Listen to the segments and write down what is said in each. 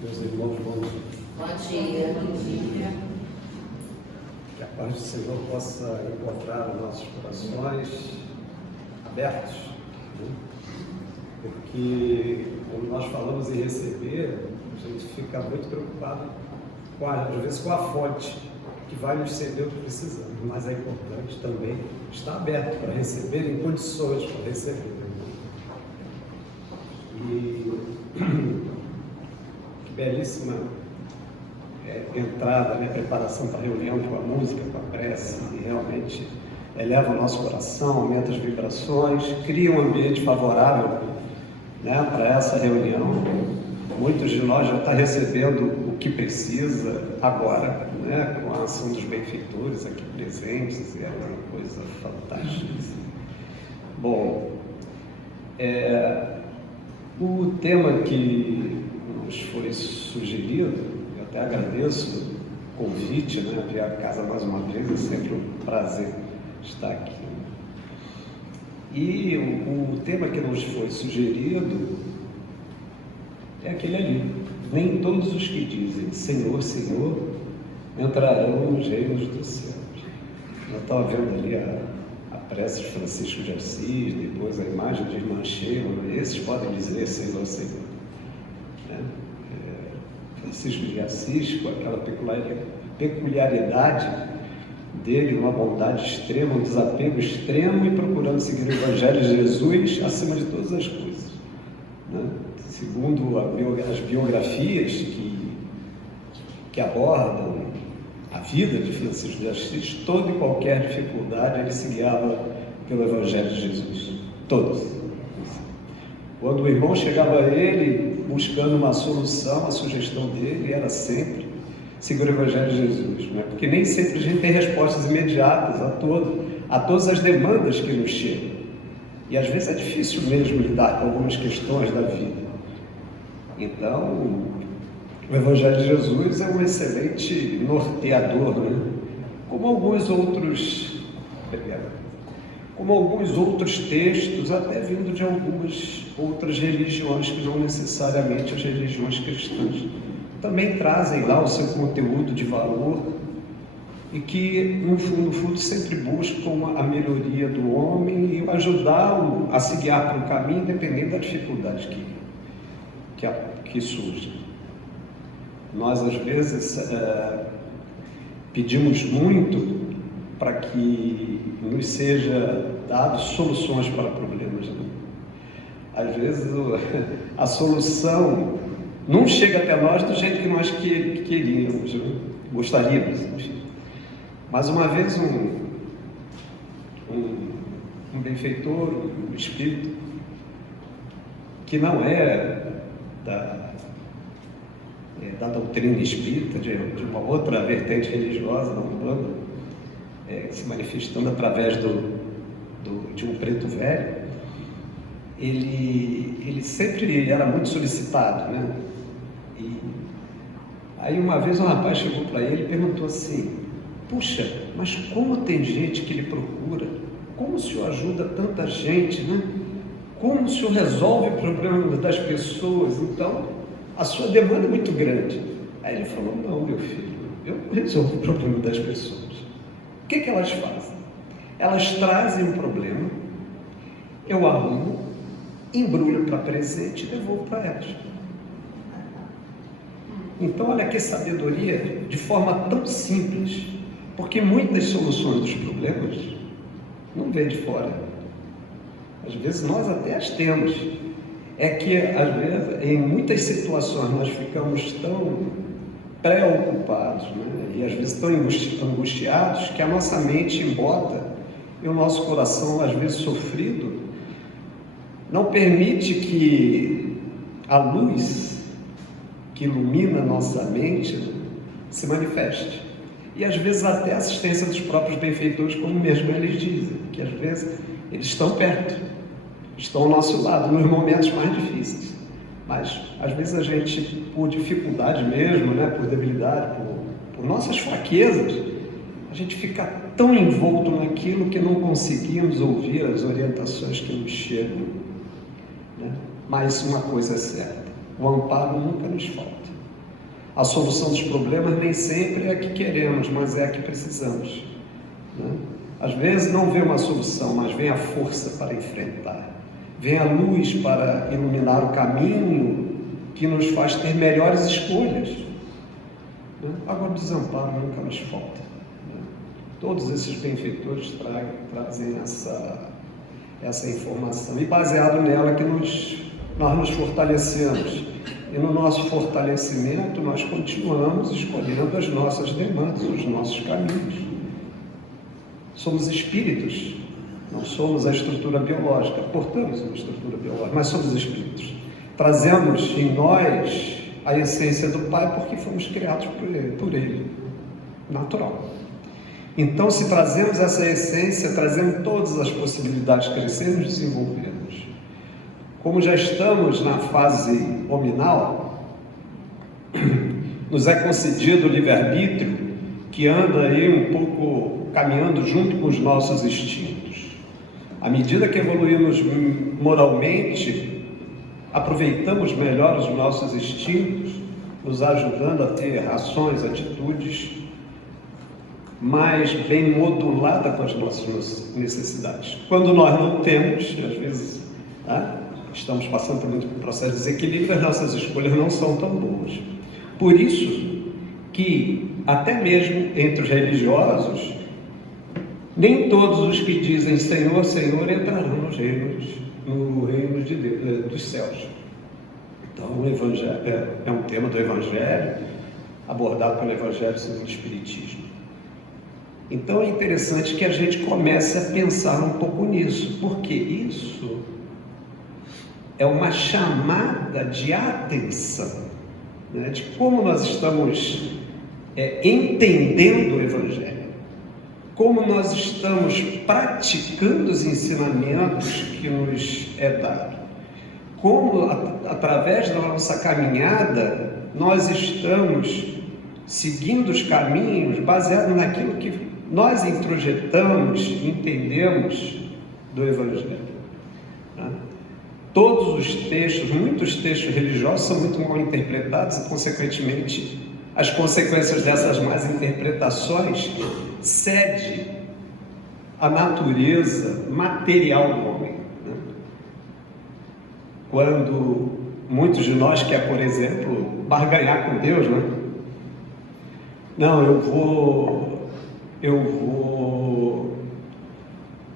Meus irmãos, bom dia. Bom dia. Bom dia. Que a paz do Senhor possa encontrar os nossos corações abertos, né? Porque quando nós falamos em receber, a gente fica muito preocupado, às vezes, com a fonte que vai nos ceder o que precisamos, mas é importante também estar aberto para receber, em condições para receber. E que belíssima entrada, né? Preparação para a reunião com a música, com a prece, e realmente eleva o nosso coração, aumenta as vibrações, cria um ambiente favorável, né, para essa reunião. Muitos de nós já estão recebendo o que precisa agora, né, com a ação dos benfeitores aqui presentes, e é uma coisa fantástica. Bom, o tema que nos foi sugerido, eu até agradeço o convite, né, a vir à casa mais uma vez, é sempre um prazer estar aqui. E o tema que nos foi sugerido é aquele ali: nem todos os que dizem Senhor, Senhor entrarão nos reinos dos céus. Eu estava vendo ali a prece de Francisco de Assis, depois a imagem de Irmã Sheila, esses podem dizer Senhor, Senhor. Né? Francisco de Assis, com aquela peculiaridade dele, uma bondade extrema, um desapego extremo e procurando seguir o Evangelho de Jesus acima de todas as coisas. Né? Segundo as biografias que abordam a vida de Francisco de Assis, toda e qualquer dificuldade ele se guiava pelo Evangelho de Jesus. Todos. Quando o irmão chegava a ele buscando uma solução, a sugestão dele era sempre seguir o Evangelho de Jesus, né? Porque nem sempre a gente tem respostas imediatas a todas as demandas que nos chegam. E às vezes é difícil mesmo lidar com algumas questões da vida. Então, o Evangelho de Jesus é um excelente norteador, né? Como alguns outros textos, até vindo de algumas outras religiões que não necessariamente as religiões cristãs, também trazem lá o seu conteúdo de valor e que, no fundo, sempre buscam a melhoria do homem e ajudá-lo a se guiar para o caminho, independente da dificuldade que surge. Nós, às vezes, pedimos muito para que nos seja dado soluções para problemas. Né? Às vezes, a solução não chega até nós do jeito que nós queríamos, né? Gostaríamos. Mas uma vez um benfeitor, um espírito, que não é da doutrina espírita, de uma outra vertente religiosa, da Umbanda, se manifestando através de um preto velho, ele sempre era muito solicitado, né? E aí uma vez um rapaz chegou para ele e perguntou assim: puxa, mas como tem gente que lhe procura? Como o senhor ajuda tanta gente, né? Como o senhor resolve o problema das pessoas? Então, a sua demanda é muito grande. Aí ele falou: não, meu filho, eu não resolvo o problema das pessoas. O que elas fazem? Elas trazem um problema, eu arrumo, embrulho para presente e devolvo para elas. Então, olha que sabedoria, de forma tão simples, porque muitas soluções dos problemas não vêm de fora. Às vezes nós até as temos. É que, às vezes, em muitas situações nós ficamos tão preocupados, né? E às vezes tão angustiados, que a nossa mente embota e o nosso coração, às vezes sofrido, não permite que a luz que ilumina a nossa mente se manifeste. E às vezes até a assistência dos próprios benfeitores, como mesmo eles dizem, que às vezes eles estão perto, estão ao nosso lado nos momentos mais difíceis. Mas às vezes a gente, por dificuldade mesmo, né, por debilidade, por nossas fraquezas, a gente fica tão envolto naquilo que não conseguimos ouvir as orientações que nos chegam, né? Mas uma coisa é certa: o amparo nunca nos falta. A solução dos problemas nem sempre é a que queremos, mas é a que precisamos, né? Às vezes não vem uma solução, mas vem a força para enfrentar. Vem a luz para iluminar o caminho que nos faz ter melhores escolhas, né? Agora, o desamparo nunca nos falta, né? Todos esses benfeitores trazem essa informação, e baseado nela que nós nos fortalecemos. E no nosso fortalecimento nós continuamos escolhendo as nossas demandas, os nossos caminhos. Somos espíritos, não somos a estrutura biológica, portamos uma estrutura biológica, mas somos espíritos. Trazemos em nós a essência do Pai porque fomos criados por Ele, natural. Então, se trazemos essa essência, trazemos todas as possibilidades de crescer e nos desenvolvermos. Como já estamos na fase hominal, nos é concedido o livre-arbítrio que anda aí um pouco caminhando junto com os nossos instintos. À medida que evoluímos moralmente, aproveitamos melhor os nossos instintos, nos ajudando a ter ações, atitudes mais bem modulada com as nossas necessidades. Quando nós não temos, às vezes, estamos passando por um processo de desequilíbrio, as nossas escolhas não são tão boas. Por isso que, até mesmo entre os religiosos, nem todos os que dizem Senhor, Senhor entrarão no reino de Deus, dos céus. Então, o Evangelho é um tema do Evangelho, abordado pelo Evangelho segundo o Espiritismo. Então é interessante que a gente comece a pensar um pouco nisso, porque isso é uma chamada de atenção, né, de como nós estamos entendendo o Evangelho, como nós estamos praticando os ensinamentos que nos é dado, como através da nossa caminhada nós estamos seguindo os caminhos baseados naquilo que nós introjetamos e entendemos do Evangelho, né? Todos os textos, muitos textos religiosos são muito mal interpretados e, consequentemente, as consequências dessas más interpretações cede à natureza material do homem, né? Quando muitos de nós querem, por exemplo, barganhar com Deus, né? Não, eu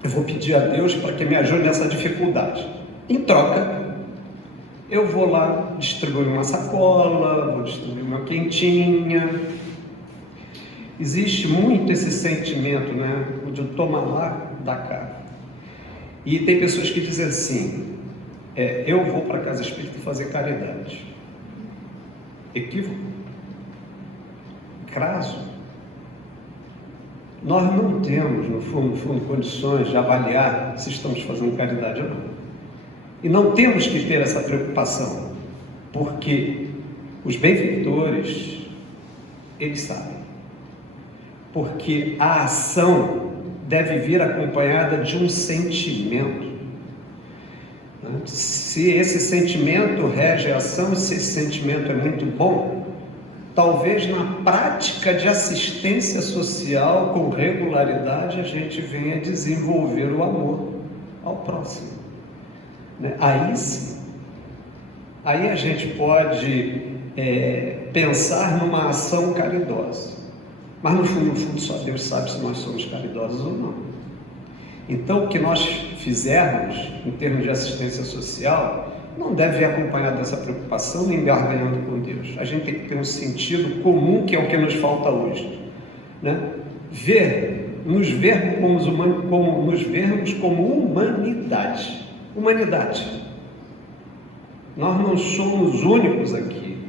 vou pedir a Deus para que me ajude nessa dificuldade. Em troca, eu vou lá distribuir uma sacola, vou distribuir uma quentinha. Existe muito esse sentimento, né, de toma lá, dá cá. E tem pessoas que dizem assim, eu vou para a casa espírita fazer caridade. Equívoco. Craso. Nós não temos, no fundo, condições de avaliar se estamos fazendo caridade ou não. E não temos que ter essa preocupação, porque os benfeitores, eles sabem. Porque a ação deve vir acompanhada de um sentimento. Se esse sentimento rege a ação, se esse sentimento é muito bom, talvez na prática de assistência social com regularidade a gente venha desenvolver o amor ao próximo, né? Aí sim, aí a gente pode pensar numa ação caridosa, mas no fundo só Deus sabe se nós somos caridosos ou não. Então o que nós fizermos em termos de assistência social não deve vir acompanhado dessa preocupação nem barganhando com Deus. A gente tem que ter um sentido comum, que é o que nos falta hoje, né? Nos vermos como humanidade. Humanidade. Nós não somos únicos aqui.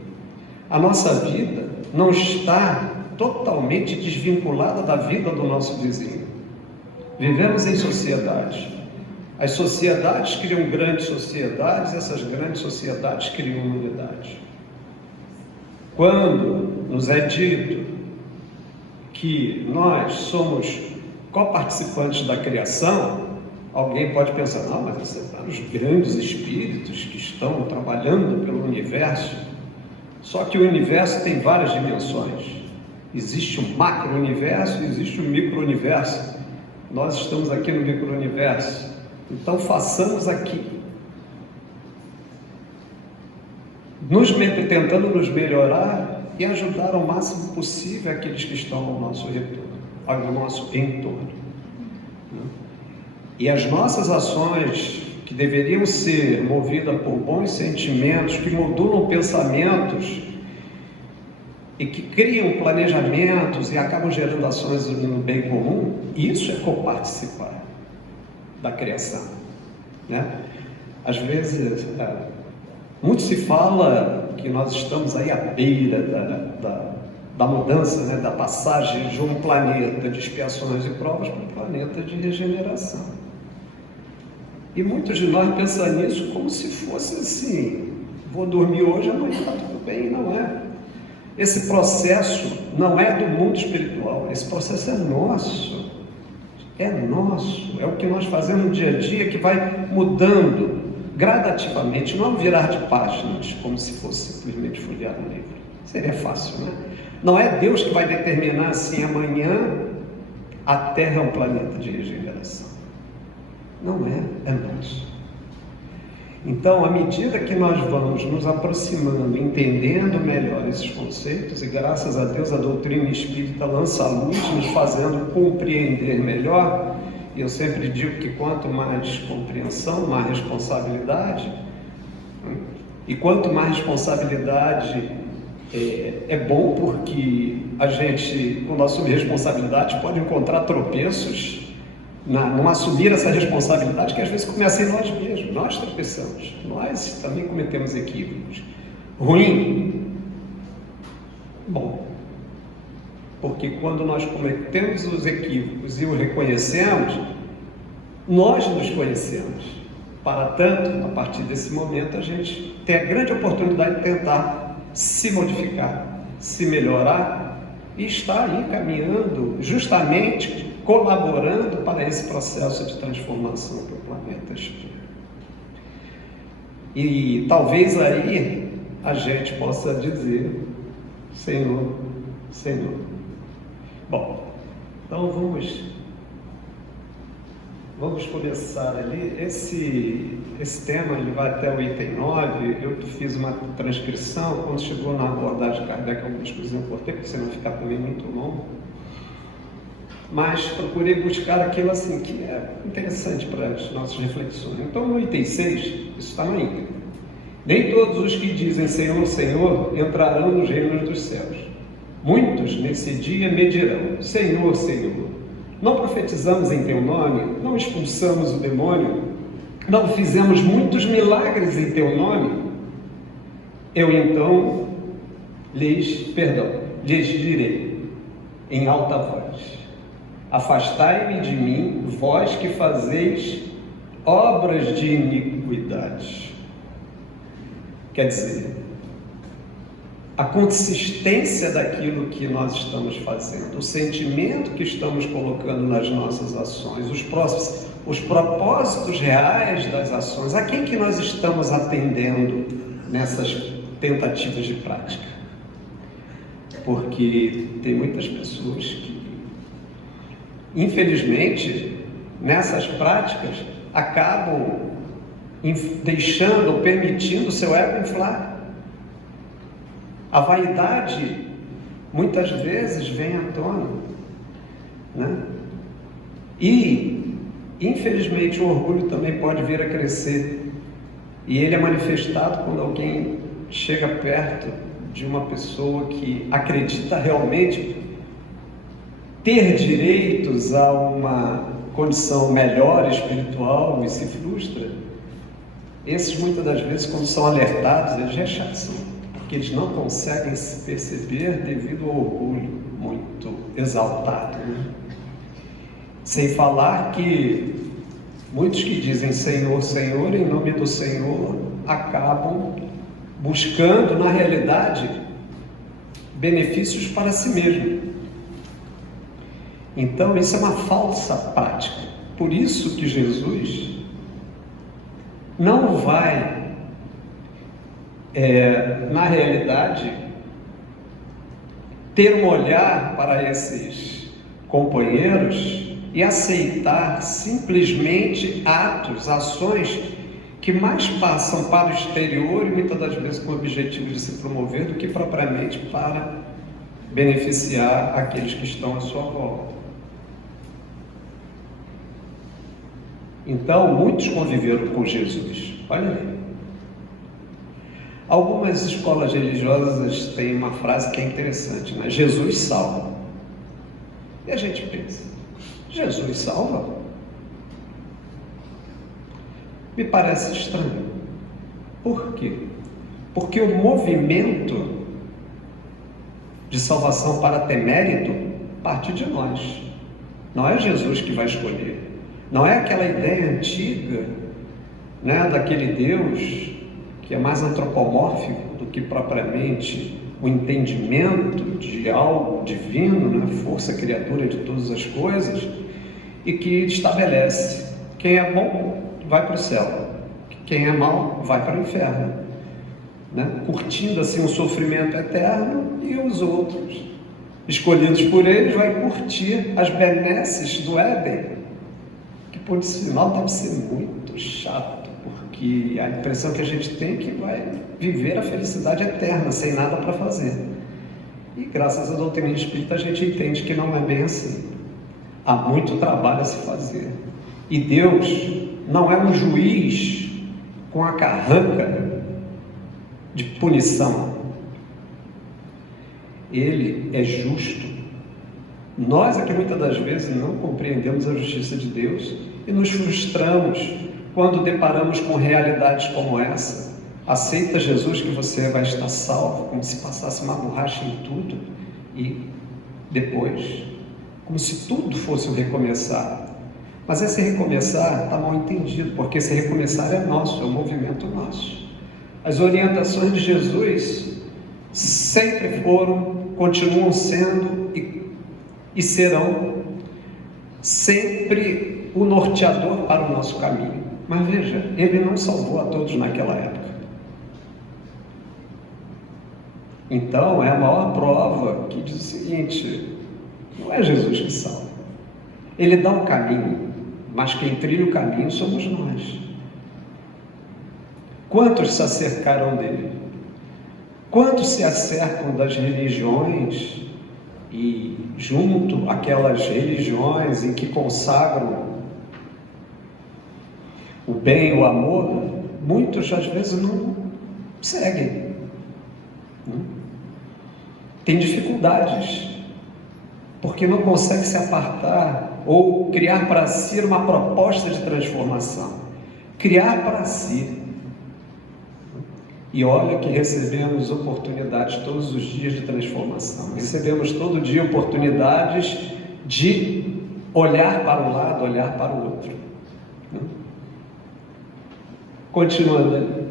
A nossa vida não está totalmente desvinculada da vida do nosso vizinho. Vivemos em sociedade. As sociedades criam grandes sociedades, essas grandes sociedades criam humanidade. Quando nos é dito que nós somos coparticipantes da criação, alguém pode pensar, não, mas você está nos grandes espíritos que estão trabalhando pelo universo. Só que o universo tem várias dimensões. Existe um macro-universo e existe um micro-universo. Nós estamos aqui no micro-universo. Então façamos aqui, tentando nos melhorar e ajudar ao máximo possível aqueles que estão ao nosso retorno, ao nosso entorno. E as nossas ações, que deveriam ser movidas por bons sentimentos, que modulam pensamentos e que criam planejamentos e acabam gerando ações no bem comum, isso é coparticipar da criação, né? Às vezes, muito se fala que nós estamos aí à beira da mudança, né? Da passagem de um planeta de expiações e provas para um planeta de regeneração. E muitos de nós pensam nisso como se fosse assim: vou dormir hoje, amanhã está tudo bem. Não é. Esse processo não é do mundo espiritual, esse processo é nosso. É nosso, é o que nós fazemos no dia a dia, que vai mudando gradativamente, não virar de páginas, como se fosse simplesmente folhear um livro. Seria fácil, né? Não é Deus que vai determinar assim: amanhã a Terra é um planeta de regeneração. Não é nosso. Então, à medida que nós vamos nos aproximando, entendendo melhor esses conceitos, e graças a Deus a doutrina espírita lança a luz, nos fazendo compreender melhor, e eu sempre digo que quanto mais compreensão, mais responsabilidade, e quanto mais responsabilidade é bom, porque a gente, quando assume responsabilidade, pode encontrar tropeços, não assumir essa responsabilidade, que às vezes começa em nós mesmos. Nós tropeçamos, nós também cometemos equívocos. Ruim? Bom, porque quando nós cometemos os equívocos e os reconhecemos, nós nos conhecemos. Para tanto, a partir desse momento, a gente tem a grande oportunidade de tentar se modificar, se melhorar e estar aí caminhando, justamente colaborando para esse processo de transformação que o planeta espera. E talvez aí a gente possa dizer: Senhor, Senhor. Bom, então vamos começar ali. Esse tema ele vai até o item 9. Eu fiz uma transcrição. Quando chegou na abordagem de Kardec, algumas coisas eu cortei, para você não ficar também muito longo. Mas procurei buscar aquilo assim que é interessante para as nossas reflexões. Então, no item 6, isso está no íntegro. Nem todos os que dizem Senhor, Senhor, entrarão nos reinos dos céus. Muitos nesse dia me dirão: Senhor, Senhor, não profetizamos em teu nome? Não expulsamos o demônio? Não fizemos muitos milagres em teu nome? Eu então lhes direi em alta voz: afastai-me de mim, vós que fazeis obras de iniquidade. Quer dizer, a consistência daquilo que nós estamos fazendo, o sentimento que estamos colocando nas nossas ações, os propósitos reais das ações, a quem que nós estamos atendendo nessas tentativas de prática. Porque tem muitas pessoas que, infelizmente, nessas práticas, acabam deixando ou permitindo o seu ego inflar. A vaidade, muitas vezes, vem à tona, né? E, infelizmente, o orgulho também pode vir a crescer. E ele é manifestado quando alguém chega perto de uma pessoa que acredita realmente ter direitos a uma condição melhor espiritual e se frustra. Esses, muitas das vezes, quando são alertados, eles rechaçam, porque eles não conseguem se perceber devido ao orgulho muito exaltado, né? Sem falar que muitos que dizem Senhor, Senhor, em nome do Senhor, acabam buscando, na realidade, benefícios para si mesmo. Então, isso é uma falsa prática. Por isso que Jesus não vai na realidade, ter um olhar para esses companheiros e aceitar simplesmente atos, ações que mais passam para o exterior e muitas das vezes com o objetivo de se promover do que propriamente para beneficiar aqueles que estão à sua volta. Então, muitos conviveram com Jesus. Olha aí. Algumas escolas religiosas têm uma frase que é interessante, né? Jesus salva. E a gente pensa, Jesus salva? Me parece estranho. Por quê? Porque o movimento de salvação para ter mérito parte de nós. Não é Jesus que vai escolher. Não é aquela ideia antiga, né, daquele Deus que é mais antropomórfico do que propriamente o entendimento de algo divino, né, força criadora de todas as coisas, e que estabelece: quem é bom vai para o céu, quem é mau vai para o inferno, né? Curtindo assim um sofrimento eterno, e os outros, escolhidos por eles, vai curtir as benesses do Éden, que por sinal deve ser muito chato, porque a impressão que a gente tem é que vai viver a felicidade eterna, sem nada para fazer. E graças à doutrina espírita a gente entende que não é bem assim. Há muito trabalho a se fazer. E Deus não é um juiz com a carranca de punição. Ele é justo. Nós aqui muitas das vezes não compreendemos a justiça de Deus e nos frustramos quando deparamos com realidades como essa. Aceita Jesus que você vai estar salvo, como se passasse uma borracha em tudo, e depois, como se tudo fosse um recomeçar. Mas esse recomeçar está mal entendido, porque esse recomeçar é nosso, é um movimento nosso. As orientações de Jesus sempre foram, continuam sendo e serão sempre o norteador para o nosso caminho. Mas veja, ele não salvou a todos naquela época. Então é a maior prova que diz o seguinte: não é Jesus que salva. Ele dá um caminho, mas quem trilha o caminho somos nós. Quantos se acercaram dele? Quantos se acercam das religiões e junto àquelas religiões em que consagram o bem, o amor, muitos às vezes não seguem. Tem dificuldades, porque não consegue se apartar ou criar para si uma proposta de transformação. Criar para si. E olha que recebemos oportunidades todos os dias de transformação. Recebemos todo dia oportunidades de olhar para um lado, olhar para o outro. Continuando.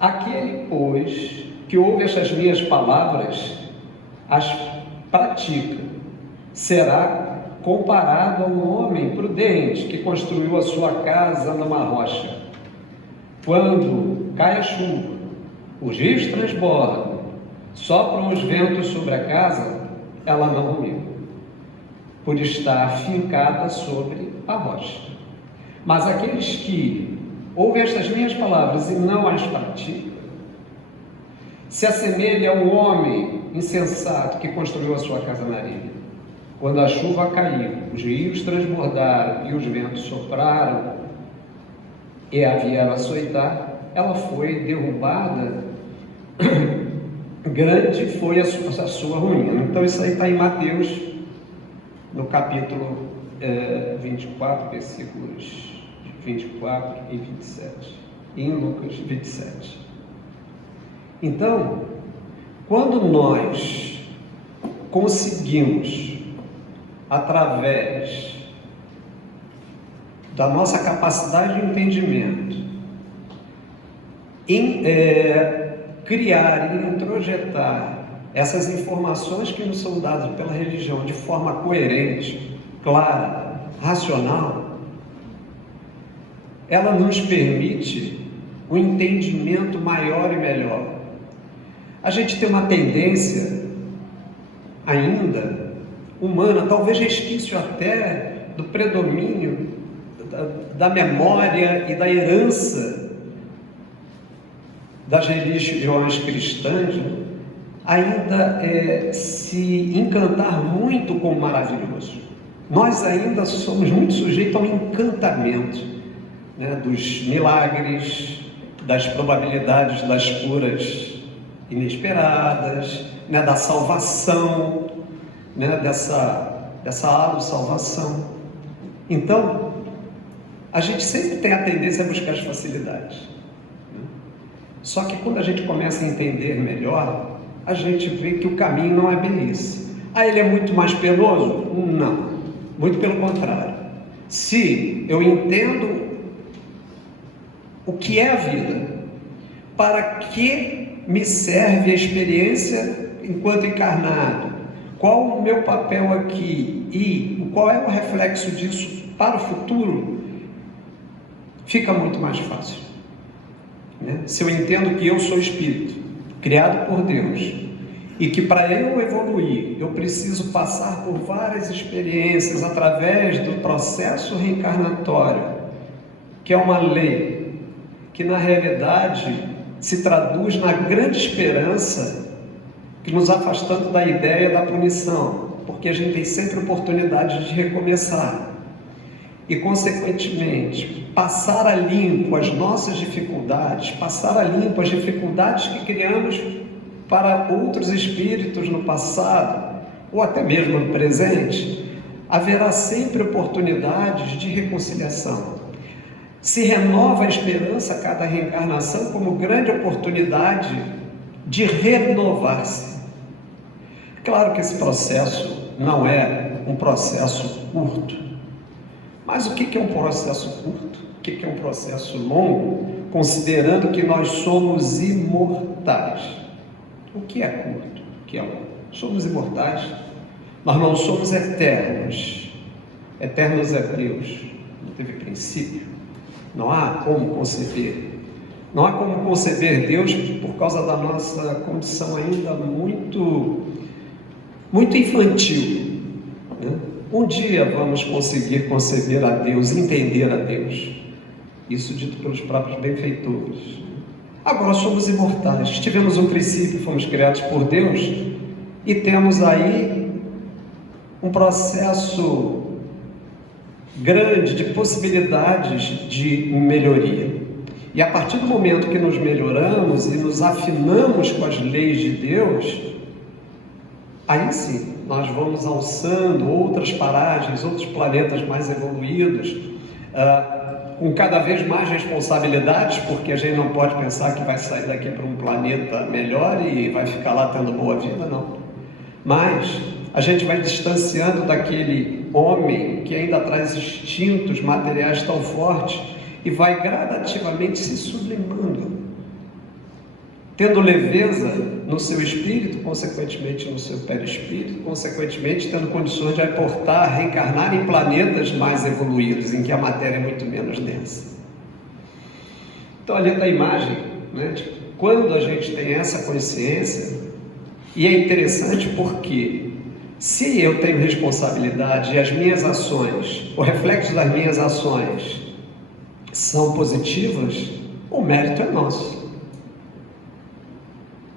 Aquele, pois, que ouve estas minhas palavras, as pratica, será comparado a um homem prudente que construiu a sua casa numa rocha. Quando cai a chuva, os rios transbordam, sopram os ventos sobre a casa, ela não ruiu, por estar fincada sobre a rocha. Mas aqueles que ouvem estas minhas palavras e não as praticam, se assemelha a um homem insensato que construiu a sua casa na areia. Quando a chuva caiu, os rios transbordaram e os ventos sopraram e a vieram açoitar, ela foi derrubada, grande foi a sua ruína. Então isso aí está em Mateus, no capítulo 24, versículos 24 e 27, e em Lucas 27. Então, quando nós conseguimos, através da nossa capacidade de entendimento, criar e introjetar essas informações que nos são dadas pela religião de forma coerente, clara, racional, ela nos permite um entendimento maior e melhor A gente tem uma tendência ainda humana, talvez resquício até do predomínio da memória e da herança das religiões cristãs, ainda se encantar muito com o maravilhoso. Nós ainda somos muito sujeitos ao encantamento, né, dos milagres, das probabilidades das curas inesperadas, né, da salvação, né, dessa autossalvação. Então, a gente sempre tem a tendência a buscar as facilidades. Só que quando a gente começa a entender melhor, a gente vê que o caminho não é bem esse. Ah, ele é muito mais penoso? Não, muito pelo contrário. Se eu entendo o que é a vida, para que me serve a experiência enquanto encarnado, qual o meu papel aqui e qual é o reflexo disso para o futuro, fica muito mais fácil, né? Se eu entendo que eu sou espírito, criado por Deus, e que para eu evoluir, eu preciso passar por várias experiências através do processo reencarnatório, que é uma lei, que na realidade se traduz na grande esperança, que nos afastando da ideia da punição, porque a gente tem sempre oportunidade de recomeçar. E, consequentemente, passar a limpo as nossas dificuldades, passar a limpo as dificuldades que criamos para outros espíritos no passado, ou até mesmo no presente, haverá sempre oportunidades de reconciliação. Se renova a esperança a cada reencarnação como grande oportunidade de renovar-se. Claro que esse processo não é um processo curto. Mas o que é um processo curto? O que é um processo longo? Considerando que nós somos imortais. O que é curto? O que é longo? Somos imortais, mas não somos eternos. Eternos é Deus, não teve princípio. Não há como conceber. Não há como conceber Deus por causa da nossa condição ainda muito infantil, né? Um dia vamos conseguir conceber a Deus, entender a Deus. Isso dito pelos próprios benfeitores. Agora somos imortais. Tivemos um princípio, fomos criados por Deus e temos aí um processo grande de possibilidades de melhoria. E a partir do momento que nos melhoramos e nos afinamos com as leis de Deus, aí sim, nós vamos alçando outras paragens, outros planetas mais evoluídos, com cada vez mais responsabilidades, porque a gente não pode pensar que vai sair daqui para um planeta melhor e vai ficar lá tendo boa vida, não. Mas a gente vai distanciando daquele homem que ainda traz instintos materiais tão fortes e vai gradativamente se sublimando, tendo leveza no seu espírito, consequentemente no seu perispírito, consequentemente tendo condições de aportar, reencarnar em planetas mais evoluídos, em que a matéria é muito menos densa. Então ali está a imagem, né, de quando a gente tem essa consciência, e é interessante porque se eu tenho responsabilidade e as minhas ações, o reflexo das minhas ações são positivas, o mérito é nosso.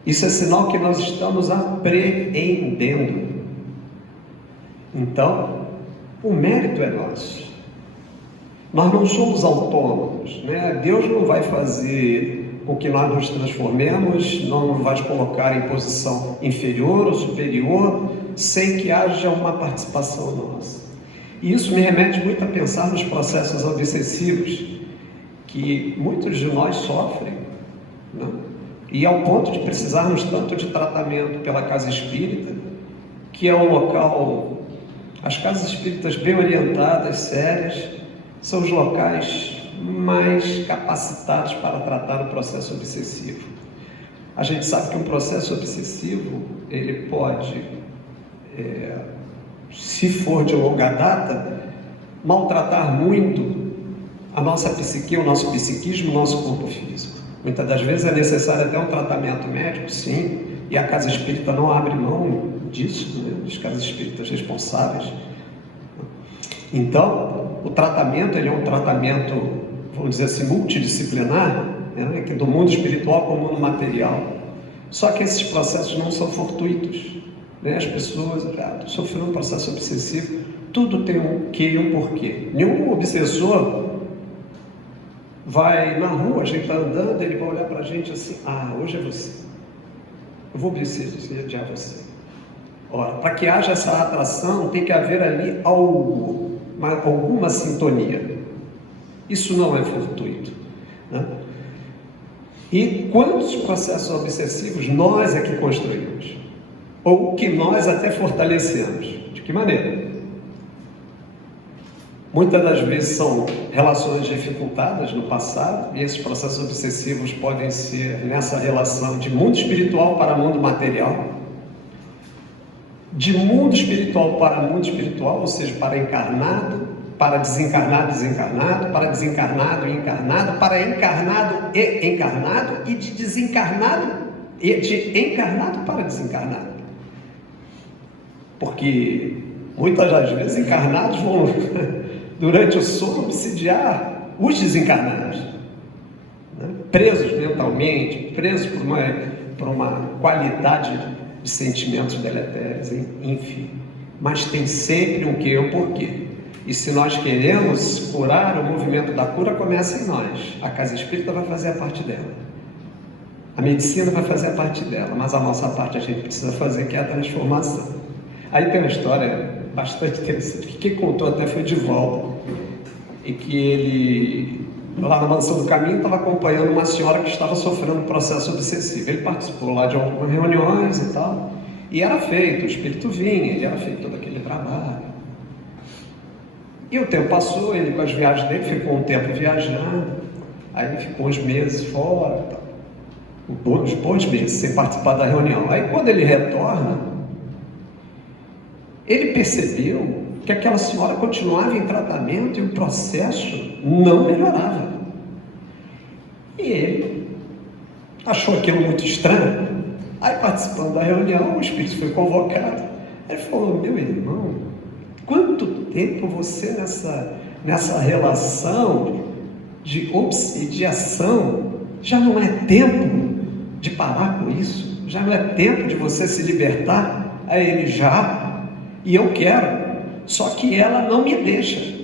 Isso é sinal que nós estamos apreendendo. Então, o mérito é nosso. Nós não somos autônomos, né? Deus não vai fazer com que nós nos transformemos, não vai nos colocar em posição inferior ou superior, sem que haja uma participação nossa. E isso me remete muito a pensar nos processos obsessivos que muitos de nós sofrem, né? E ao ponto de precisarmos tanto de tratamento pela casa espírita, que é um local, as casas espíritas bem orientadas, sérias, são os locais mais capacitados para tratar o processo obsessivo. A gente sabe que um processo obsessivo, ele pode, se for de longa data, maltratar muito a nossa psique, o nosso psiquismo, o nosso corpo físico. Muitas das vezes é necessário até um tratamento médico, sim, e a casa espírita não abre mão disso, né? Os casas espíritas responsáveis. Então, o tratamento, ele é um tratamento, vamos dizer assim, multidisciplinar, né? Que é do mundo espiritual com o mundo material. Só que esses processos não são fortuitos, né? As pessoas sofrendo um processo obsessivo, tudo tem um quê e um porquê. Nenhum obsessor vai na rua, a gente está andando, ele vai olhar para a gente assim, hoje é você, eu vou obsediar você. Ora, para que haja essa atração, tem que haver ali alguma sintonia. Isso não é fortuito, né? E quantos processos obsessivos nós é que construímos? Ou que nós até fortalecemos? De que maneira? Muitas das vezes são relações dificultadas no passado, e esses processos obsessivos podem ser nessa relação de mundo espiritual para mundo material, de mundo espiritual para mundo espiritual, ou seja, para encarnado, para desencarnado, desencarnado, para desencarnado e encarnado, para encarnado e encarnado, e de desencarnado e de encarnado para desencarnado. Porque muitas das vezes encarnados vão durante o sono obsidiar os desencarnados, né? Presos mentalmente, presos por uma qualidade de sentimentos deletérios, enfim. Mas tem sempre um quê e um porquê. E se nós queremos curar, o movimento da cura começa em nós. A casa espírita vai fazer a parte dela, a medicina vai fazer a parte dela, mas a nossa parte a gente precisa fazer, que é a transformação. Aí tem uma história bastante interessante, que quem contou até foi Divaldo, e que ele, lá na Mansão do Caminho, estava acompanhando uma senhora que estava sofrendo um processo obsessivo. Ele participou lá de algumas reuniões e tal, e era feito, o espírito vinha, ele era feito todo aquele trabalho. E o tempo passou, ele com as viagens dele, ficou um tempo viajando, aí ficou uns meses fora, uns bons meses, sem participar da reunião. Aí quando ele retorna, ele percebeu que aquela senhora continuava em tratamento e o processo não melhorava. E ele achou aquilo muito estranho. Aí, participando da reunião, o espírito foi convocado. Ele falou: meu irmão, quanto tempo você nessa relação de obsediação? Já não é tempo de parar com isso? Já não é tempo de você se libertar? Aí ele: já, e eu quero. Só que ela não me deixa,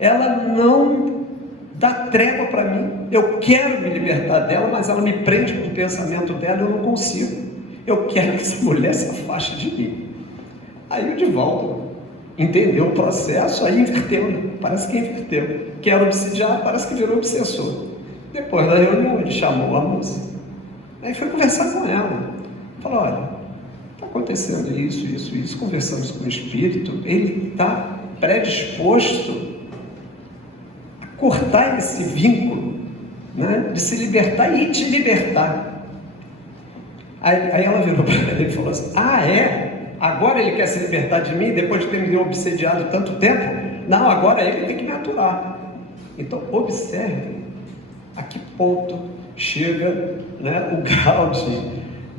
ela não dá trégua para mim. Eu quero me libertar dela, mas ela me prende com o pensamento dela, eu não consigo. Eu quero que essa mulher se afaste de mim. Aí o Divaldo entendeu o processo, aí inverteu, parece que inverteu. Quero obsidiar, parece que virou obsessor. Depois da reunião, ele chamou a moça, aí foi conversar com ela. Falou: olha, está acontecendo isso, conversamos com o espírito, ele está predisposto a cortar esse vínculo, né, de se libertar e te libertar. Aí ela virou para ele e falou assim: é? Agora ele quer se libertar de mim, depois de ter me obsediado tanto tempo? Não, agora ele tem que me aturar. Então observe a que ponto chega, né, o grau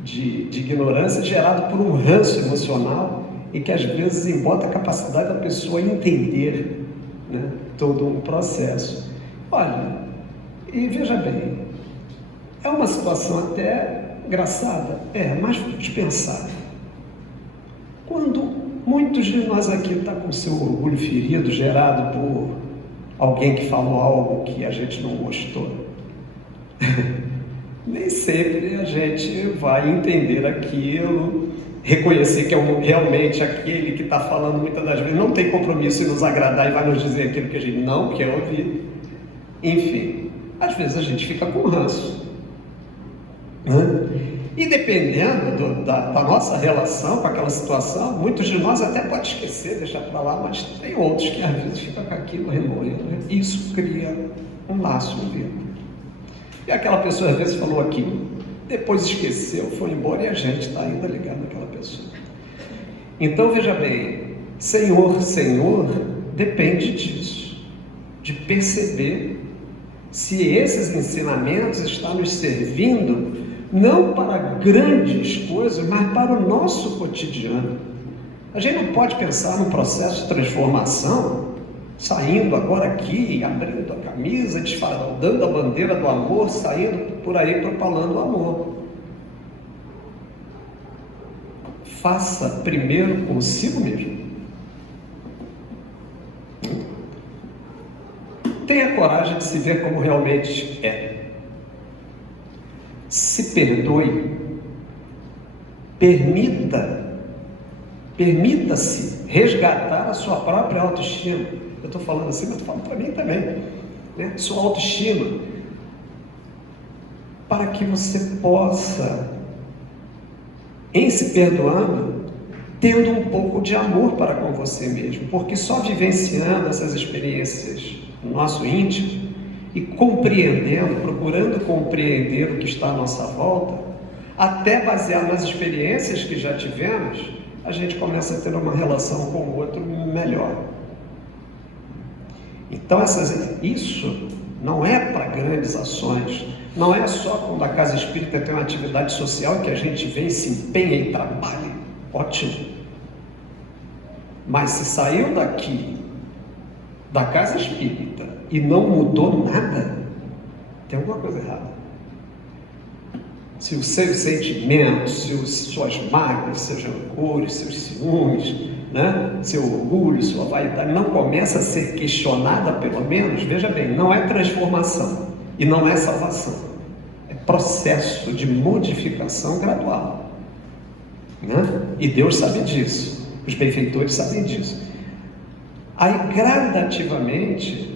de ignorância gerado por um ranço emocional, e que às vezes embota a capacidade da pessoa entender, né, todo um processo. Olha, e veja bem, é uma situação até engraçada, mas vamos pensar. Quando muitos de nós aqui estão com seu orgulho ferido, gerado por alguém que falou algo que a gente não gostou, nem sempre a gente vai entender aquilo, reconhecer que é realmente aquele que está falando muitas das vezes não tem compromisso em nos agradar e vai nos dizer aquilo que a gente não quer ouvir. Enfim, às vezes a gente fica com ranço, né? E dependendo da nossa relação com aquela situação, muitos de nós até podem esquecer, deixar para lá, mas tem outros que às vezes ficam com aquilo remoendo, né? Isso cria um laço, um vínculo. E aquela pessoa às vezes falou aquilo, depois esqueceu, foi embora, e a gente está ainda ligado naquela pessoa. Então veja bem, Senhor, depende disso, de perceber se esses ensinamentos estão nos servindo não para grandes coisas, mas para o nosso cotidiano. A gente não pode pensar num processo de transformação, saindo agora aqui, abrindo a camisa, desfardando a bandeira do amor, saindo por aí propalando o amor. Faça primeiro consigo mesmo. Tenha coragem de se ver como realmente é. Se perdoe. Permita-se resgatar a sua própria autoestima. Eu estou falando assim, mas estou falando para mim também, né? Sua autoestima, para que você possa, em se perdoando, tendo um pouco de amor para com você mesmo, porque só vivenciando essas experiências no nosso íntimo e compreendendo, procurando compreender o que está à nossa volta, até baseado nas experiências que já tivemos, a gente começa a ter uma relação com o outro melhor. Então isso não é para grandes ações, não é só quando a casa espírita tem uma atividade social que a gente vem, se empenha e trabalha, ótimo. Mas se saiu daqui, da casa espírita, e não mudou nada, tem alguma coisa errada. Se os seus sentimentos, suas mágoas, seus rancores, seus ciúmes, né? Seu orgulho, sua vaidade não começa a ser questionada, pelo menos, veja bem, não é transformação e não é salvação, é processo de modificação gradual, né? E Deus sabe disso, os benfeitores sabem disso. Aí gradativamente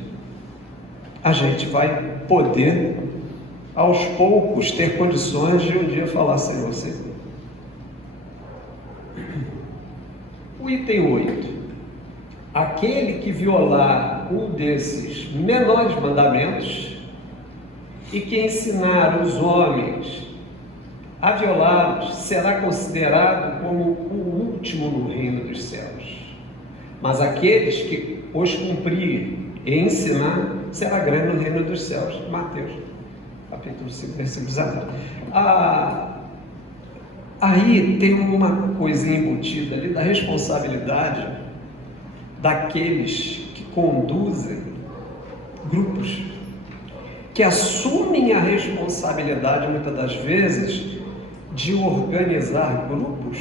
a gente vai poder aos poucos ter condições de um dia falar: Senhor, Senhor. O item 8. Aquele que violar um desses menores mandamentos e que ensinar os homens a violá-los será considerado como o último no reino dos céus. Mas aqueles que os cumprirem e ensinar será grande no reino dos céus. Mateus, capítulo 5, versículo 19. Aí tem uma coisinha embutida ali da responsabilidade daqueles que conduzem grupos, que assumem a responsabilidade, muitas das vezes, de organizar grupos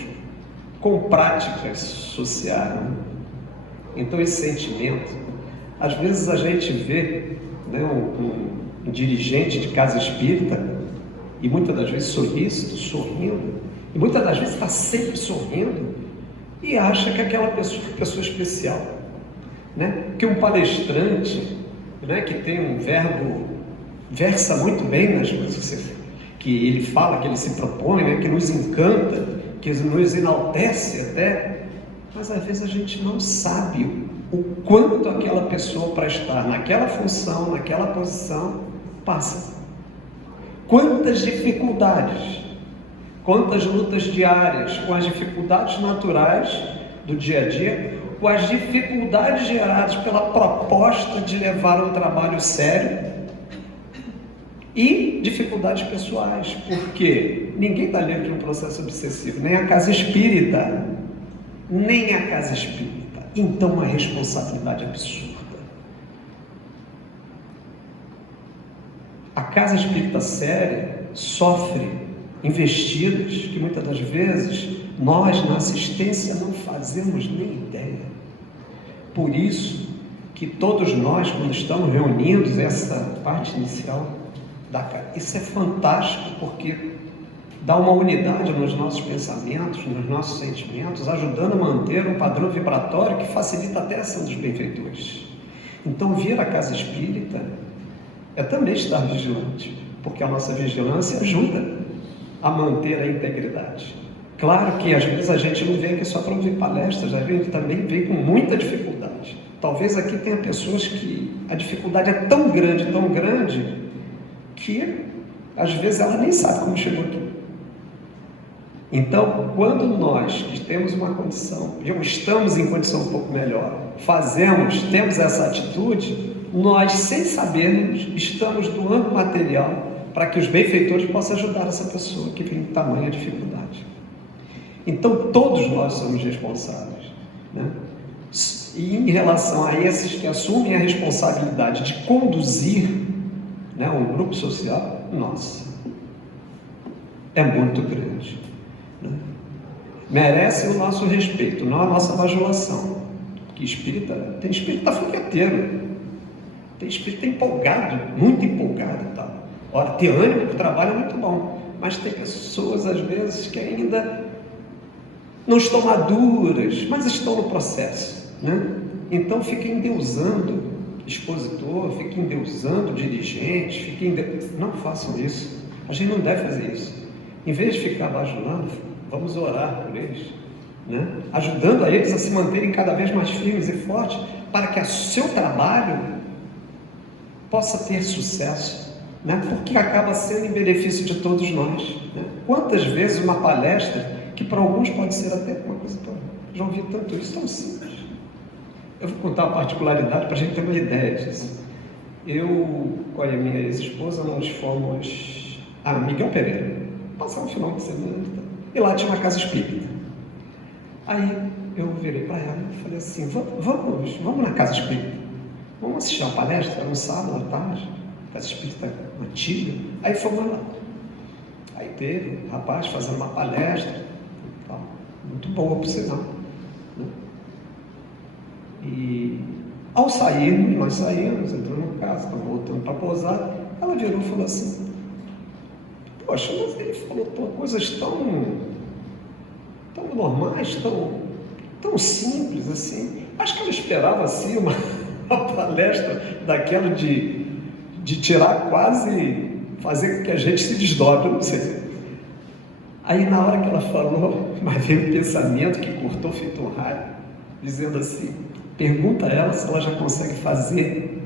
com práticas sociais, né? Então esse sentimento, às vezes a gente vê, né, um dirigente de casa espírita, e muitas das vezes solícito, sorrindo, e muitas das vezes está sempre sorrindo, e acha que aquela pessoa é pessoa especial, né? Que um palestrante, né, que tem um verbo, versa muito bem nas coisas que ele fala, que ele se propõe, né, que nos encanta, que nos enaltece até, mas às vezes a gente não sabe o quanto aquela pessoa, para estar naquela função, naquela posição, passa. Quantas dificuldades, quantas lutas diárias, com as dificuldades naturais do dia a dia, com as dificuldades geradas pela proposta de levar um trabalho sério e dificuldades pessoais, porque ninguém está livre de um processo obsessivo, nem a casa espírita, nem a casa espírita. Então, uma responsabilidade absurda. A casa espírita séria sofre investidas que muitas das vezes nós na assistência não fazemos nem ideia. Por isso que todos nós, quando estamos reunidos, essa parte inicial da casa, isso é fantástico, porque dá uma unidade nos nossos pensamentos, nos nossos sentimentos, ajudando a manter um padrão vibratório que facilita até a ação dos benfeitores. Então, vir à casa espírita é também estar vigilante, porque a nossa vigilância ajuda a manter a integridade. Claro que às vezes a gente não vem aqui só para ouvir palestras, a gente também vem com muita dificuldade. Talvez aqui tenha pessoas que a dificuldade é tão grande, que às vezes ela nem sabe como chegou aqui. Então, quando nós que temos uma condição, estamos em condição um pouco melhor, temos essa atitude, nós, sem sabermos, estamos doando material para que os benfeitores possam ajudar essa pessoa que tem tamanha dificuldade. Então, todos nós somos responsáveis, né? E em relação a esses que assumem a responsabilidade de conduzir, né, um grupo social, nossa, é muito grande, né? Merece o nosso respeito, não a nossa bajulação. Que tem espírita fogueteiro, tem espírita empolgado, muito empolgado e tal. Ora, ter ânimo para o trabalho é muito bom, mas tem pessoas, às vezes, que ainda não estão maduras, mas estão no processo, né? Então, fica endeusando expositor, fica endeusando dirigente, não façam isso. A gente não deve fazer isso. Em vez de ficar bajulando, vamos orar por eles, né? Ajudando a eles a se manterem cada vez mais firmes e fortes, para que o seu trabalho possa ter sucesso, né? Porque acaba sendo em benefício de todos nós, né? Quantas vezes uma palestra, que para alguns pode ser até uma coisa, já ouvi tanto isso, tão simples. Eu vou contar uma particularidade para a gente ter uma ideia disso. Eu, com a minha ex-esposa, nós fomos a Miguel Pereira, passar um final de semana, e lá tinha uma casa espírita. Aí eu virei para ela e falei assim, vamos na casa espírita, vamos assistir uma palestra, no sábado à tarde, casa espírita antiga. Aí fomos lá. Aí teve um rapaz fazendo uma palestra, muito boa por sinal, né? E ao sairmos, nós saímos, entramos no carro, estamos voltando para pousar, ela virou e falou assim, poxa, mas ele falou coisas tão normais, tão simples assim. Acho que ela esperava assim uma palestra daquela de tirar quase, fazer com que a gente se desdobre, não sei. Aí na hora que ela falou, mas veio um pensamento que cortou feito um raio, dizendo assim, pergunta a ela se ela já consegue fazer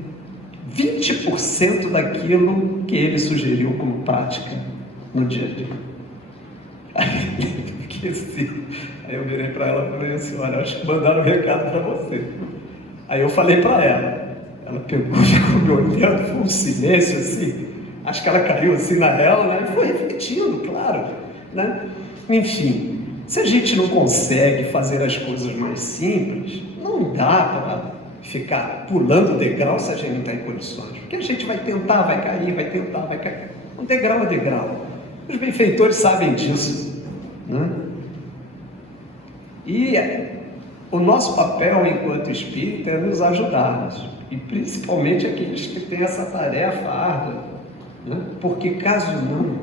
20% daquilo que ele sugeriu como prática no dia a dia. Aí eu virei para ela e falei assim, olha, acho que mandaram um recado para você. Aí eu falei para ela pegou, ficou me olhando, foi um silêncio assim, acho que ela caiu assim na real, né? E foi refletindo, claro, né? Enfim, se a gente não consegue fazer as coisas mais simples, não dá para ficar pulando degrau se a gente não está em condições, porque a gente vai tentar, vai cair, vai tentar, vai cair, um degrau a degrau. Os benfeitores sabem disso, né? E o nosso papel enquanto espírita é nos ajudar, e principalmente aqueles que têm essa tarefa árdua, né? Porque caso não,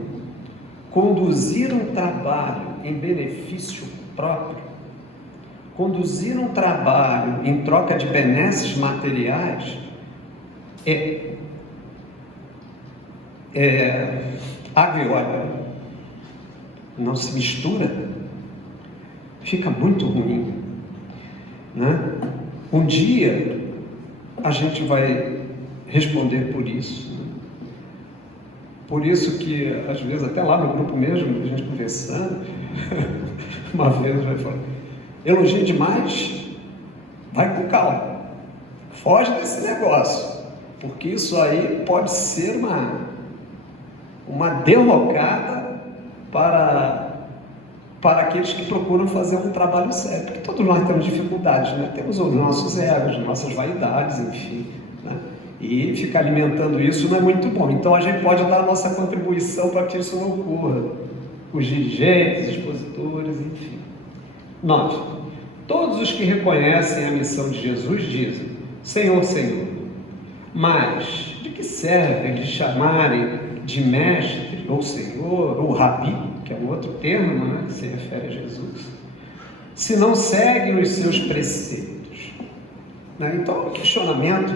conduzir um trabalho em benefício próprio, conduzir um trabalho em troca de benesses materiais água e óleo, não se mistura, fica muito ruim, né? Um dia a gente vai responder por isso, né? Por isso que às vezes até lá no grupo mesmo, a gente conversando, uma vez vai falar, elogia demais, vai com calma, foge desse negócio, porque isso aí pode ser uma derrocada para aqueles que procuram fazer um trabalho sério, porque todos nós temos dificuldades, né? Temos os nossos egos, nossas vaidades, enfim, né? E ficar alimentando isso não é muito bom. Então a gente pode dar a nossa contribuição para que isso não ocorra, os dirigentes, expositores, enfim. 9. Todos os que reconhecem a missão de Jesus dizem, Senhor, Senhor, mas de que serve eles chamarem de mestre, ou Senhor, ou Rabi, que é um outro termo, né, que se refere a Jesus, se não seguem os seus preceitos, né? Então o questionamento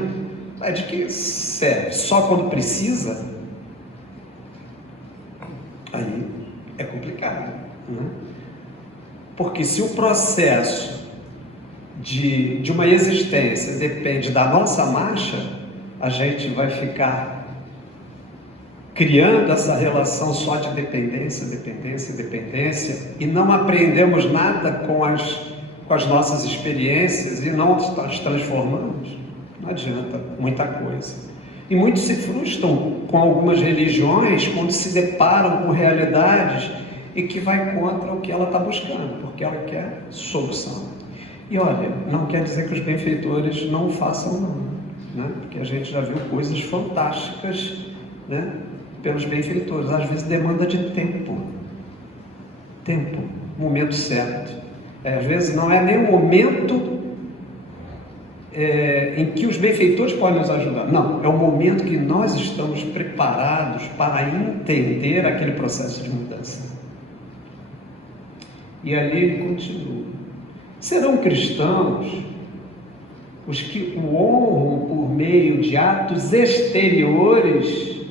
é de que serve só quando precisa? Aí é complicado, né? Porque se o processo de uma existência depende da nossa marcha, a gente vai ficar criando essa relação só de dependência e não aprendemos nada com as nossas experiências e não as transformamos. Não adianta muita coisa. E muitos se frustram com algumas religiões quando se deparam com realidades e que vai contra o que ela está buscando, porque ela quer solução. E olha, não quer dizer que os benfeitores não o façam não, né? Porque a gente já viu coisas fantásticas, né, pelos benfeitores. Às vezes demanda de tempo, momento certo. Às vezes não é nem o momento em que os benfeitores podem nos ajudar. Não, é o momento que nós estamos preparados para entender aquele processo de mudança. E ali ele continua: serão cristãos os que o honram por meio de atos exteriores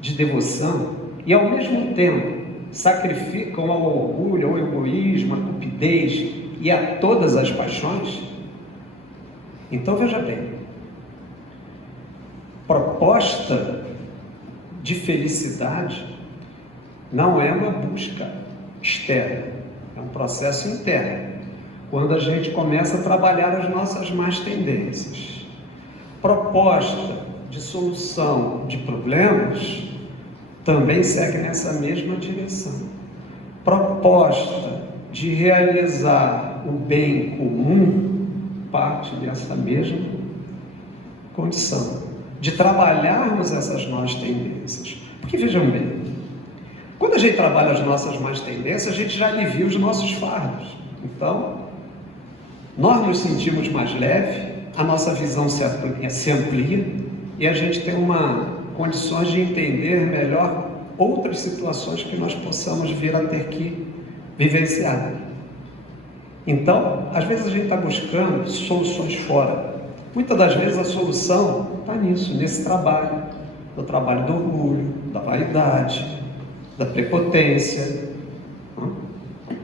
de devoção e ao mesmo tempo sacrificam ao orgulho, ao egoísmo, à cupidez e a todas as paixões? Então veja bem, proposta de felicidade não é uma busca externa, é um processo interno, quando a gente começa a trabalhar as nossas más tendências. Proposta de solução de problemas também segue nessa mesma direção. Proposta de realizar o bem comum parte dessa mesma condição, de trabalharmos essas más tendências. Porque vejam bem, quando a gente trabalha as nossas más tendências, a gente já alivia os nossos fardos. Então, nós nos sentimos mais leves, a nossa visão se amplia e a gente tem condições de entender melhor outras situações que nós possamos vir a ter que vivenciar. Então, às vezes a gente está buscando soluções fora. Muitas das vezes a solução está nisso, nesse trabalho, no trabalho do orgulho, da vaidade, da prepotência,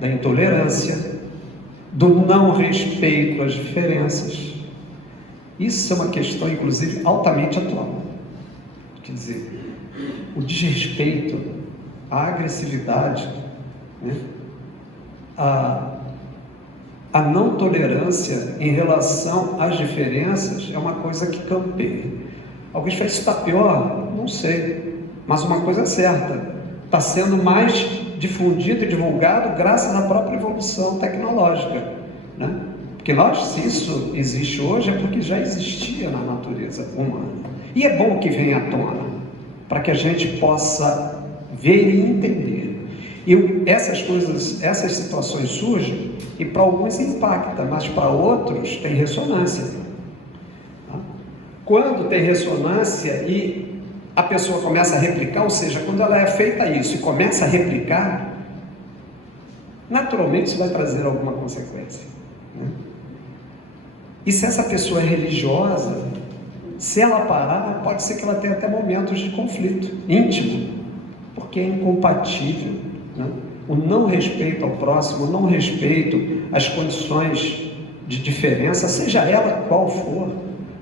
da intolerância, do não respeito às diferenças. Isso é uma questão, inclusive, altamente atual. Quer dizer, o desrespeito, a agressividade, né? A não tolerância em relação às diferenças é uma coisa que campeia. Alguém fala, isso está pior? Não sei, mas uma coisa é certa, está sendo mais difundido e divulgado graças à própria evolução tecnológica, né? Porque se isso existe hoje, é porque já existia na natureza humana. E é bom que venha à tona, para que a gente possa ver e entender. E essas situações surgem, e para alguns impacta, mas para outros tem ressonância. Quando tem ressonância e a pessoa começa a replicar, ou seja, quando ela é feita isso e começa a replicar, naturalmente isso vai trazer alguma consequência, né? E se essa pessoa é religiosa, se ela parar, pode ser que ela tenha até momentos de conflito íntimo, porque é incompatível, né? O não respeito ao próximo, o não respeito às condições de diferença, seja ela qual for,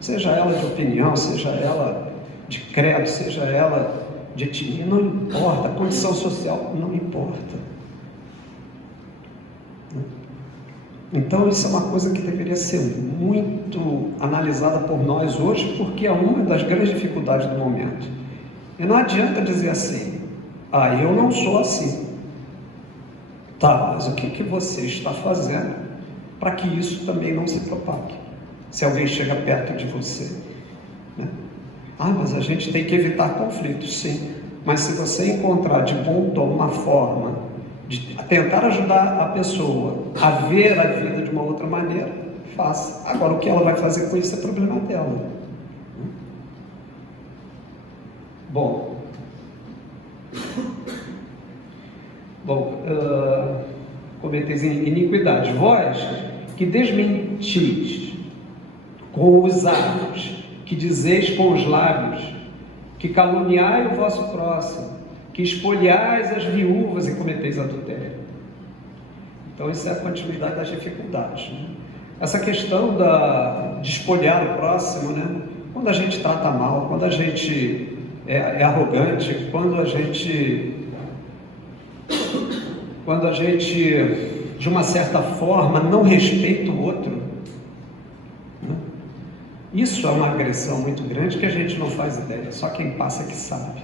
seja ela de opinião, seja ela de credo, seja ela de etnia, não importa, a condição social não importa. Então isso é uma coisa que deveria ser muito analisada por nós hoje, porque é uma das grandes dificuldades do momento. E não adianta dizer assim, eu não sou assim. Tá, mas o que você está fazendo para que isso também não se propague? Se alguém chega perto de você, né? Mas a gente tem que evitar conflitos, sim. Mas se você encontrar de bom tom uma forma de tentar ajudar a pessoa a ver a vida de uma outra maneira, faça. Agora, o que ela vai fazer com isso é problema dela. Bom, cometeis iniquidade, vós que desmentis com os atos, que dizeis com os lábios, que caluniai o vosso próximo, que espoliais as viúvas e cometeis adultério. Então isso é a continuidade das dificuldades, né? Essa questão de espoliar o próximo, né? Quando a gente trata mal, quando a gente é arrogante, quando a gente de uma certa forma não respeita o outro, né? Isso é uma agressão muito grande que a gente não faz ideia, só quem passa que sabe.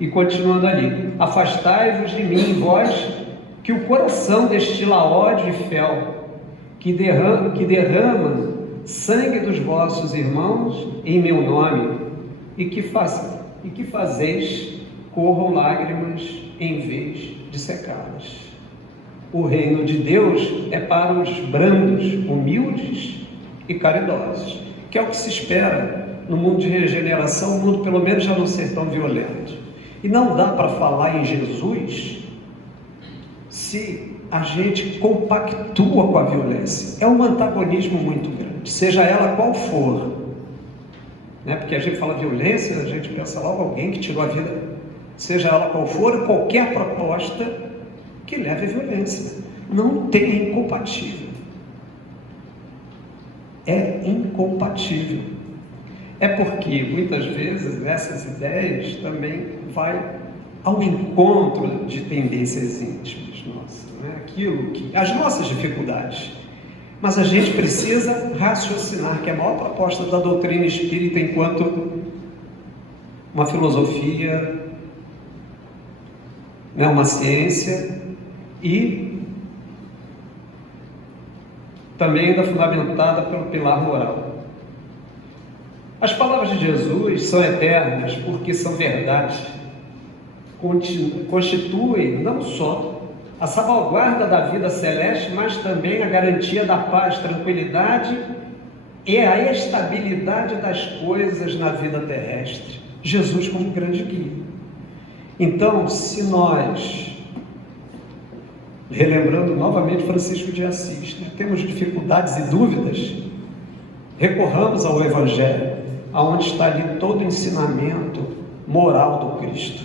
E continuando ali: afastai-vos de mim, vós, que o coração destila ódio e fel, que derrama sangue dos vossos irmãos em meu nome, e que fazeis corram lágrimas em vez de secá-las. O reino de Deus é para os brandos, humildes e caridosos, que é o que se espera no mundo de regeneração, o mundo pelo menos já não ser tão violento. E não dá para falar em Jesus se a gente compactua com a violência. É um antagonismo muito grande, seja ela qual for, né? Porque a gente fala violência, a gente pensa logo alguém que tirou a vida, seja ela qual for, qualquer proposta que leve à violência. Não tem incompatível. É incompatível. É porque muitas vezes essas ideias também vai ao encontro de tendências íntimas nossas, né? Aquilo que, as nossas dificuldades. Mas a gente precisa raciocinar, que é a maior proposta da doutrina espírita enquanto uma filosofia, né, uma ciência, e também ainda fundamentada pelo pilar moral. As palavras de Jesus são eternas porque são verdade. Constituem não só a salvaguarda da vida celeste, mas também a garantia da paz, tranquilidade e a estabilidade das coisas na vida terrestre. Jesus como grande guia. Então, se nós, relembrando novamente Francisco de Assis, né, temos dificuldades e dúvidas, recorramos ao Evangelho, aonde está ali todo o ensinamento moral do Cristo,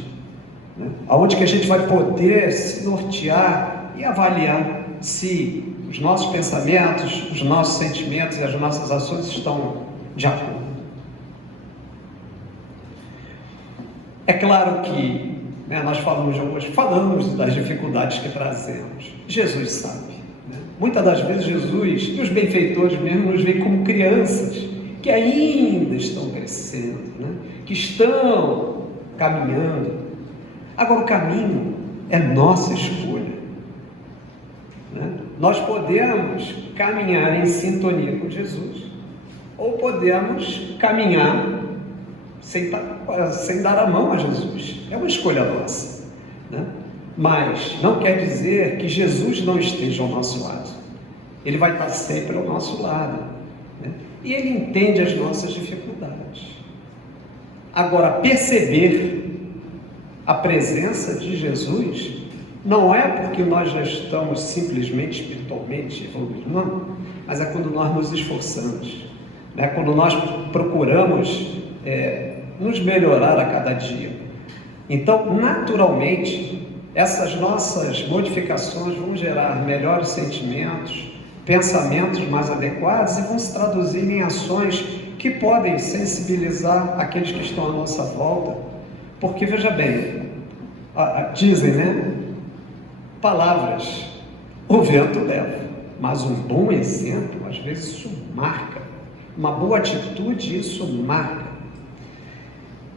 né? Aonde que a gente vai poder se nortear e avaliar se os nossos pensamentos, os nossos sentimentos e as nossas ações estão de acordo. É claro que, né, nós falamos das dificuldades que trazemos. Jesus sabe, né? Muitas das vezes Jesus e os benfeitores mesmo nos veem como crianças que ainda estão crescendo, né? Que estão caminhando. Agora, o caminho é nossa escolha, né? Nós podemos caminhar em sintonia com Jesus, ou podemos caminhar sem dar a mão a Jesus. É uma escolha nossa, né? Mas não quer dizer que Jesus não esteja ao nosso lado. Ele vai estar sempre ao nosso lado, né? E Ele entende as nossas dificuldades. Agora, perceber a presença de Jesus não é porque nós já estamos simplesmente espiritualmente evoluindo, não, mas é quando nós nos esforçamos, né? Quando nós procuramos nos melhorar a cada dia. Então, naturalmente, essas nossas modificações vão gerar melhores sentimentos, pensamentos mais adequados e vão se traduzir em ações que podem sensibilizar aqueles que estão à nossa volta. Porque, veja bem, dizem, né? Palavras o vento leva, mas um bom exemplo, às vezes, isso marca. Uma boa atitude, isso marca.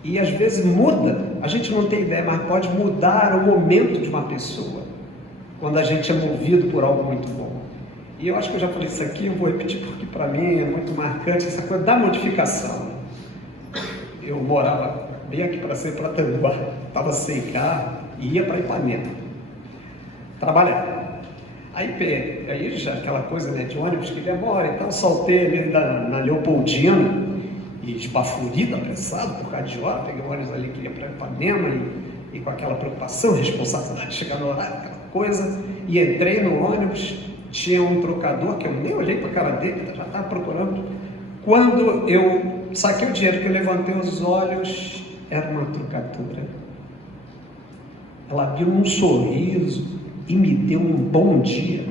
E às vezes muda, a gente não tem ideia, mas pode mudar o momento de uma pessoa, quando a gente é movido por algo muito bom. E eu acho que eu já falei isso aqui, eu vou repetir porque para mim é muito marcante essa coisa da modificação. Eu morava bem aqui para ser para Tanguá, estava sem carro e ia para Ipanema trabalhar. Aí já aquela coisa, né, de ônibus que ele demora, então saltei ali na Leopoldina, e esbaforido, apressado, por causa de hora, peguei o ônibus ali que ia para Ipanema e com aquela preocupação, responsabilidade de chegar no horário, aquela coisa, e entrei no ônibus, tinha um trocador, que eu nem olhei para a cara dele, já estava procurando. Quando eu saquei o dinheiro, que eu levantei os olhos, era uma trocadora. Ela abriu um sorriso e me deu um bom dia,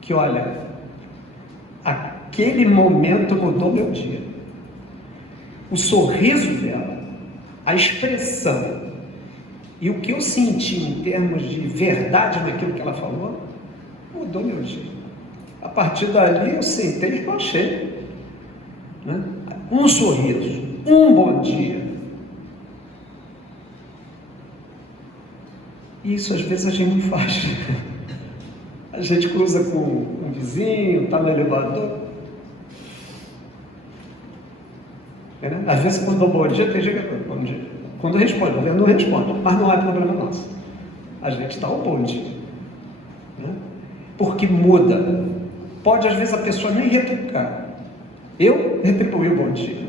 que olha, aquele momento mudou meu dia. O sorriso dela, a expressão e o que eu senti em termos de verdade naquilo que ela falou, mudou meu dia. A partir dali eu sentei e relaxei. né? Um sorriso, um bom dia. Isso às vezes a gente não faz. A gente cruza com um vizinho, está no elevador. Né? Às vezes quando dou bom dia, tem gente que bom dia. Quando responde, não responde, mas não é problema nosso. A gente dá o bom dia. Né? Porque muda. Pode às vezes a pessoa nem retrucar. Eu retribuí o bom dia.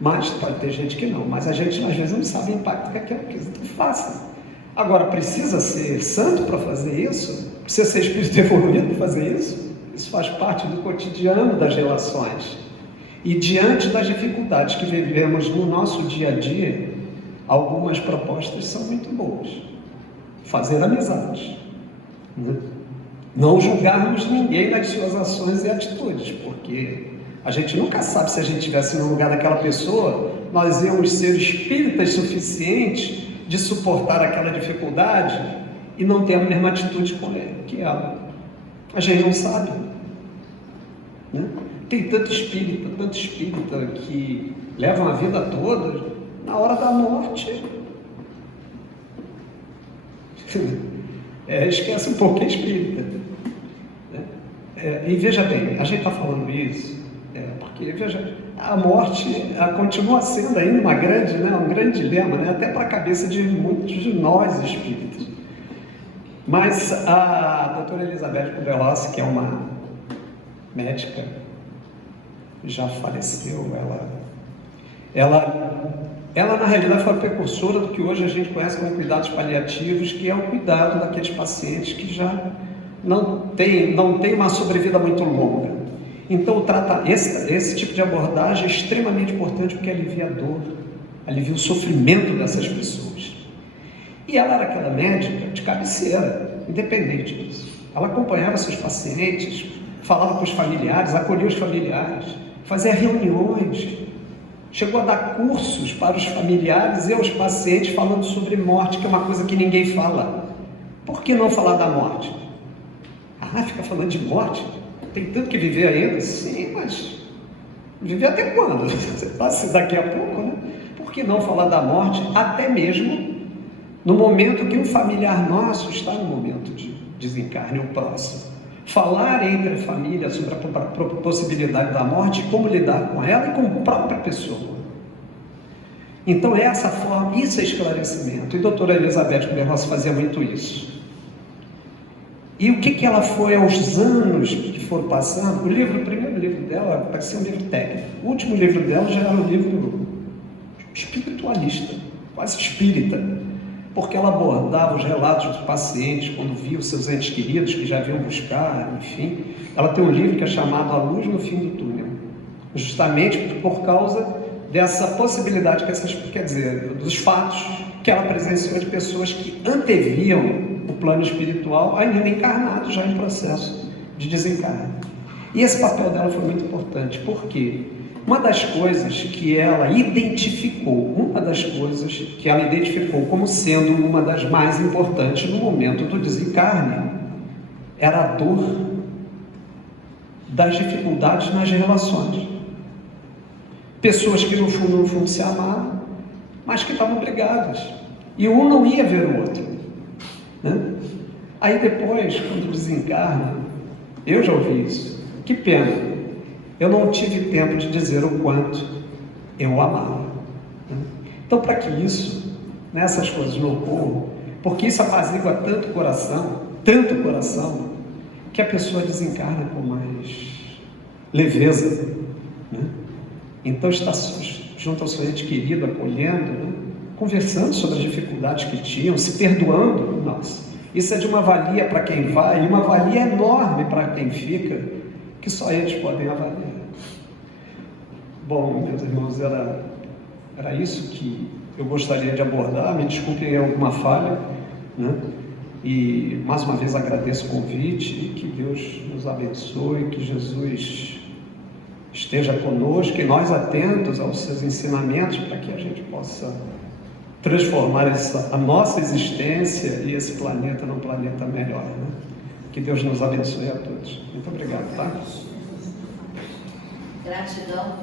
Mas pode ter gente que não. Mas a gente às vezes não sabe o impacto que aquilo que tu faça. Agora, precisa ser santo para fazer isso? Precisa ser espírito evoluído para fazer isso? Isso faz parte do cotidiano das relações. E diante das dificuldades que vivemos no nosso dia a dia, algumas propostas são muito boas. Fazer amizades. Né? Não julgarmos ninguém nas suas ações e atitudes, porque a gente nunca sabe se a gente estivesse no lugar daquela pessoa, nós íamos ser espíritas suficientes de suportar aquela dificuldade e não ter a mesma atitude com ele, que ela. A gente não sabe. Né? Tem tanto espírita que levam a vida toda, na hora da morte, esquece um pouco que é espírita. Né? E veja bem, a gente está falando isso, porque veja, a morte continua sendo ainda um grande dilema, né? Até para a cabeça de muitos de nós espíritas. Mas a doutora Elizabeth Kubler-Ross, que é uma médica, já faleceu, ela na realidade foi a precursora do que hoje a gente conhece como cuidados paliativos, que é o cuidado daqueles pacientes que já não tem uma sobrevida muito longa. Então, esse tipo de abordagem é extremamente importante porque alivia a dor, alivia o sofrimento dessas pessoas. E ela era aquela médica de cabeceira, independente disso. Ela acompanhava seus pacientes, falava com os familiares, acolhia os familiares, fazia reuniões, chegou a dar cursos para os familiares e aos pacientes falando sobre morte, que é uma coisa que ninguém fala. Por que não falar da morte? Fica falando de morte? Tem tanto que viver ainda? Sim, mas viver até quando? Você passa daqui a pouco, né? Por que não falar da morte, até mesmo no momento que um familiar nosso está no momento de desencarne, o próximo? Falar entre a família sobre a possibilidade da morte, como lidar com ela e com a própria pessoa. Então, isso é esclarecimento. E a doutora Elizabeth Kubler-Ross fazia muito isso. E o que ela foi aos anos que foram passando? O primeiro livro dela parecia um livro técnico. O último livro dela já era um livro espiritualista, quase espírita, porque ela abordava os relatos dos pacientes quando via os seus entes queridos que já vinham buscar, enfim. Ela tem um livro que é chamado A Luz no Fim do Túnel, justamente por causa dessa possibilidade, dos fatos que ela presenciou de pessoas que anteviam o plano espiritual, ainda encarnado, já em processo de desencarne. E esse papel dela foi muito importante, porque uma das coisas que ela identificou como sendo uma das mais importantes no momento do desencarne, era a dor das dificuldades nas relações. Pessoas que no fundo se amavam, mas que estavam brigadas, e um não ia ver o outro. Né? Aí depois, quando desencarna, eu já ouvi isso. Que pena, eu não tive tempo de dizer o quanto eu o amava. Né? Então, para que essas coisas não ocorram, porque isso apazigua tanto coração, que a pessoa desencarna com mais leveza. Né? Então, está junto ao seu ente querido, acolhendo, né? Conversando sobre as dificuldades que tinham, se perdoando. Nossa, isso é de uma valia para quem vai e uma valia enorme para quem fica, que só eles podem avaliar. Bom, meus irmãos, era isso que eu gostaria de abordar. Me desculpem alguma falha, né? E mais uma vez agradeço o convite e que Deus nos abençoe, que Jesus esteja conosco e nós atentos aos seus ensinamentos para que a gente possa transformar a nossa existência e esse planeta num planeta melhor. Né? Que Deus nos abençoe a todos. Muito obrigado, tá? Gratidão.